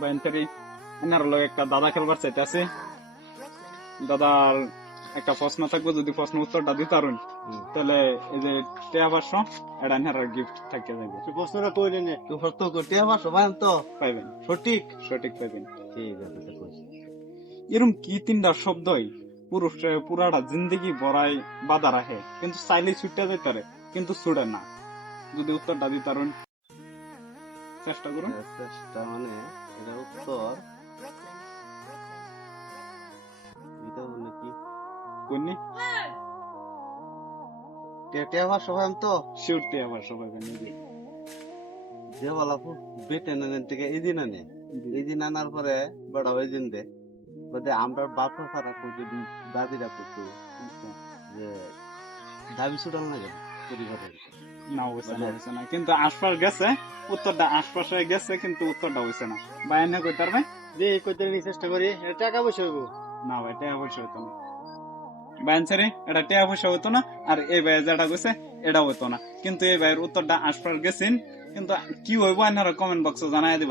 বাইনতারি এনার লগে একটা দাদা খেলবার চাইতে আছে। দাদার একটা প্রশ্ন থাকবে, যদি প্রশ্ন উত্তরটা দিতে পারুন তাহলে এই যে টিয়া 500 এটা এনার গিফট থাকে যাবে। প্রশ্নটা কইলে নে তুই ফটো করতে আমার সবাই তো পাইবেন, সঠিক সঠিক পাইবেন। ঠিক আছে তো কই এরকম কি তিনটা শব্দই পুরাটা জিন্দগি বড়াই বাধা রাখে, কিন্তু চাইলে ছুটতে যেতে পারে কিন্তু ছুটে না। যদি উত্তরটা দিতে পারুন চেষ্টা করুন। চেষ্টা মানে এটা উত্তর এটা মানে কি কোননি টেটে আমার সবাই তো শিউরতে আবার সবাই নিজে যে বলা বেটে নেন থেকে এই দিন আনে এই দিন আনার পরে বড় হয়ে দিন দে বলতে আমরা বাপরা ফারা যদি দাদিরা করতো যে দাবি ছুটাল না কেন পরিবারের না হয়েছে না, হয়েছে না, কিন্তু আশপাশ গেছে, উত্তরটা আশপাশে গেছে কিন্তু উত্তরটা হয়েছে না। বাইরে কই পারবে যে করতে চেষ্টা করি টাকা পয়সা হইব না ভাই, টাকা পয়সা হতো না। বাইনসারি এটা টাকা পয়সা হতো না, আর এই ভাই যেটা কইছে এটা হতো না, কিন্তু এই ভাইয়ের উত্তরটা আশপাশ গেছেন। কিন্তু কি হইব আপনারা কমেন্ট বক্সে জানাই দিবেন।